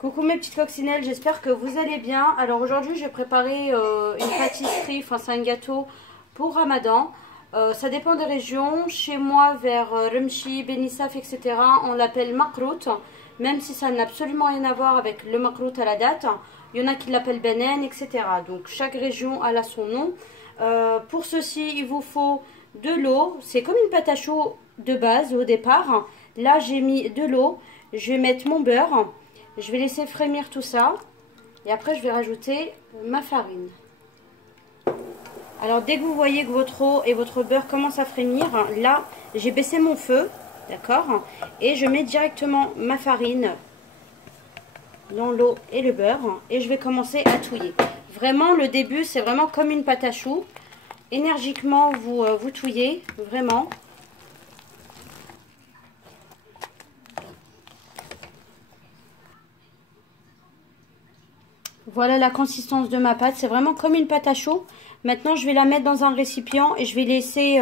Coucou mes petites coccinelles, j'espère que vous allez bien. Alors aujourd'hui j'ai préparé une pâtisserie, enfin c'est un gâteau pour Ramadan. Ça dépend des régions. Chez moi vers Rumshi, Benissaf, etc. on l'appelle makrout. Même si ça n'a absolument rien à voir avec le makrout à la date. Il y en a qui l'appellent benen, etc. Donc chaque région a son nom. Pour ceci il vous faut de l'eau. C'est comme une pâte à choux de base au départ. Là j'ai mis de l'eau. Je vais mettre mon beurre. Je vais laisser frémir tout ça. Et après, je vais rajouter ma farine. Alors, dès que vous voyez que votre eau et votre beurre commencent à frémir, là, j'ai baissé mon feu. D'accord? Et je mets directement ma farine dans l'eau et le beurre. Et je vais commencer à touiller. Vraiment, le début, c'est vraiment comme une pâte à choux. Énergiquement, vous touillez. Vraiment. Voilà la consistance de ma pâte. C'est vraiment comme une pâte à choux. Maintenant, je vais la mettre dans un récipient et je vais laisser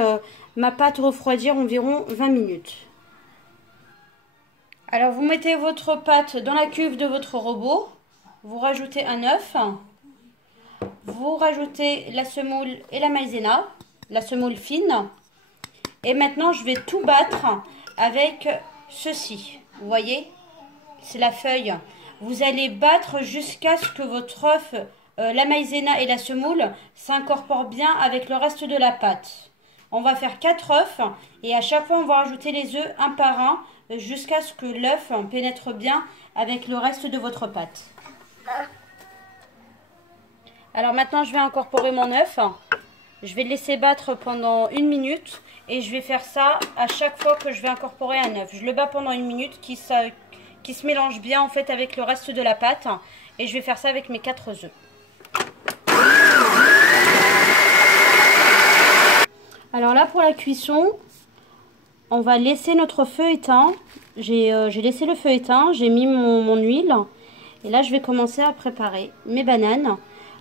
ma pâte refroidir environ 20 minutes. Alors, vous mettez votre pâte dans la cuve de votre robot. Vous rajoutez un œuf. Vous rajoutez la semoule et la maïzena. La semoule fine. Et maintenant, je vais tout battre avec ceci. Vous voyez? C'est la feuille. Vous allez battre jusqu'à ce que votre œuf, la maïzena et la semoule s'incorporent bien avec le reste de la pâte. On va faire 4 œufs et à chaque fois on va rajouter les œufs un par un jusqu'à ce que l'œuf pénètre bien avec le reste de votre pâte. Alors maintenant je vais incorporer mon œuf. Je vais le laisser battre pendant 1 minute et je vais faire ça à chaque fois que je vais incorporer un œuf. Je le bats pendant 1 minute qui se mélange bien en fait avec le reste de la pâte et je vais faire ça avec mes 4 œufs. Alors là pour la cuisson, on va laisser notre feu éteint. J'ai laissé le feu éteint, j'ai mis mon huile et là je vais commencer à préparer mes bananes.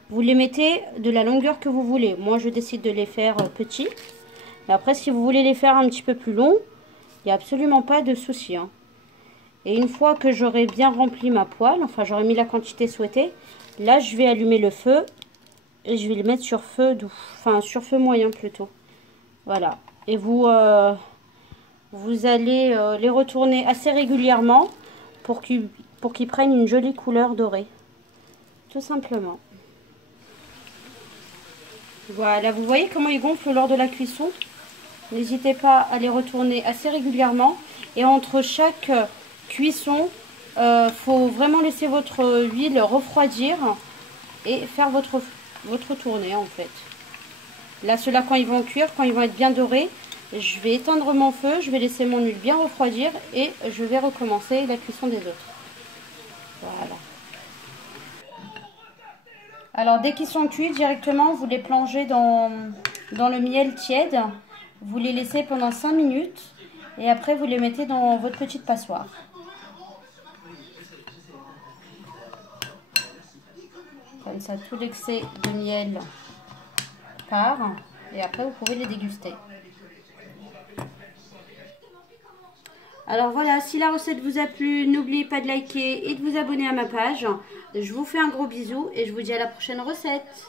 Vous les mettez de la longueur que vous voulez. Moi je décide de les faire petits. Mais après si vous voulez les faire un petit peu plus longs, il n'y a absolument pas de souci, hein. Et une fois que j'aurai bien rempli ma poêle, enfin j'aurai mis la quantité souhaitée, là je vais allumer le feu et je vais les mettre sur feu doux, enfin sur feu moyen plutôt. Voilà. Et vous allez les retourner assez régulièrement pour qu'ils prennent une jolie couleur dorée. Tout simplement. Voilà, vous voyez comment ils gonflent lors de la cuisson? N'hésitez pas à les retourner assez régulièrement. Et entre chaque cuisson, faut vraiment laisser votre huile refroidir et faire votre tournée en fait. Là, ceux-là, quand ils vont cuire, quand ils vont être bien dorés, je vais éteindre mon feu, je vais laisser mon huile bien refroidir et je vais recommencer la cuisson des autres. Voilà. Alors, dès qu'ils sont cuits, directement, vous les plongez dans le miel tiède. Vous les laissez pendant 5 minutes et après, vous les mettez dans votre petite passoire. Comme ça, tout l'excès de miel part. Et après, vous pouvez les déguster. Alors voilà, si la recette vous a plu, n'oubliez pas de liker et de vous abonner à ma page. Je vous fais un gros bisou et je vous dis à la prochaine recette.